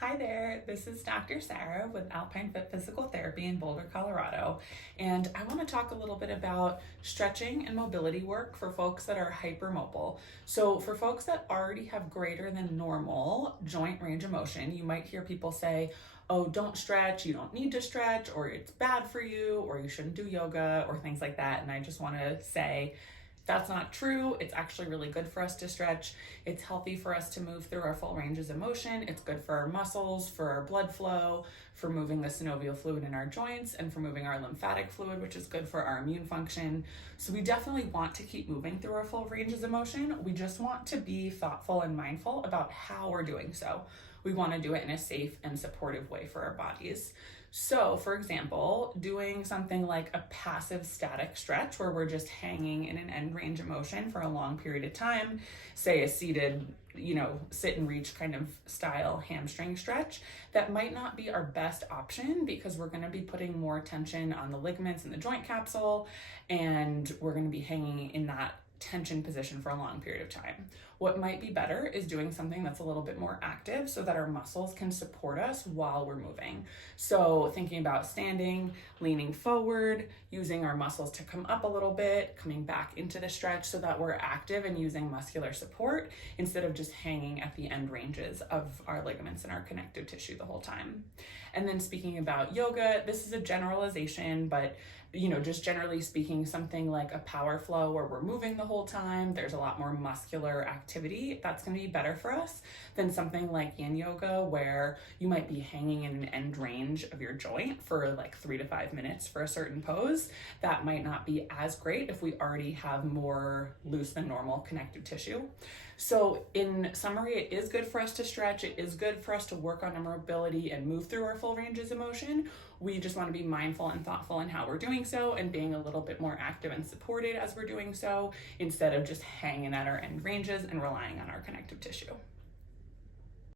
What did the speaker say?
Hi there, this is Dr. Sarah with Alpine Fit Physical Therapy in Boulder, Colorado, and I want to talk a little bit about stretching and mobility work for folks that are hypermobile. So for folks that already have greater than normal joint range of motion, you might hear people say, oh, don't stretch, you don't need to stretch, or it's bad for you, or you shouldn't do yoga, or things like that. And I just want to say, that's not true. It's actually really good for us to stretch. It's healthy for us to move through our full ranges of motion. It's good for our muscles, for our blood flow, for moving the synovial fluid in our joints, and for moving our lymphatic fluid, which is good for our immune function. So we definitely want to keep moving through our full ranges of motion. We just want to be thoughtful and mindful about how we're doing so. We want to do it in a safe and supportive way for our bodies. So, for example, doing something like a passive static stretch where we're just hanging in an end range of motion for a long period of time, say a seated, sit and reach kind of style hamstring stretch, that might not be our best option because we're going to be putting more tension on the ligaments in the joint capsule, and we're going to be hanging in that tension position for a long period of time. What might be better is doing something that's a little bit more active so that our muscles can support us while we're moving. So thinking about standing, leaning forward, using our muscles to come up a little bit, coming back into the stretch so that we're active and using muscular support instead of just hanging at the end ranges of our ligaments and our connective tissue the whole time. And then speaking about yoga, this is a generalization, but just generally speaking, something like a power flow where we're moving the whole time, there's a lot more muscular activity, that's going to be better for us than something like yin yoga where you might be hanging in an end range of your joint for like 3 to 5 minutes for a certain pose. That might not be as great if we already have more loose than normal connective tissue. So in summary, it is good for us to stretch. It is good for us to work on our mobility and move through our full ranges of motion. We just want to be mindful and thoughtful in how we're doing so and being a little bit more active and supported as we're doing so instead of just hanging at our end ranges and relying on our connective tissue.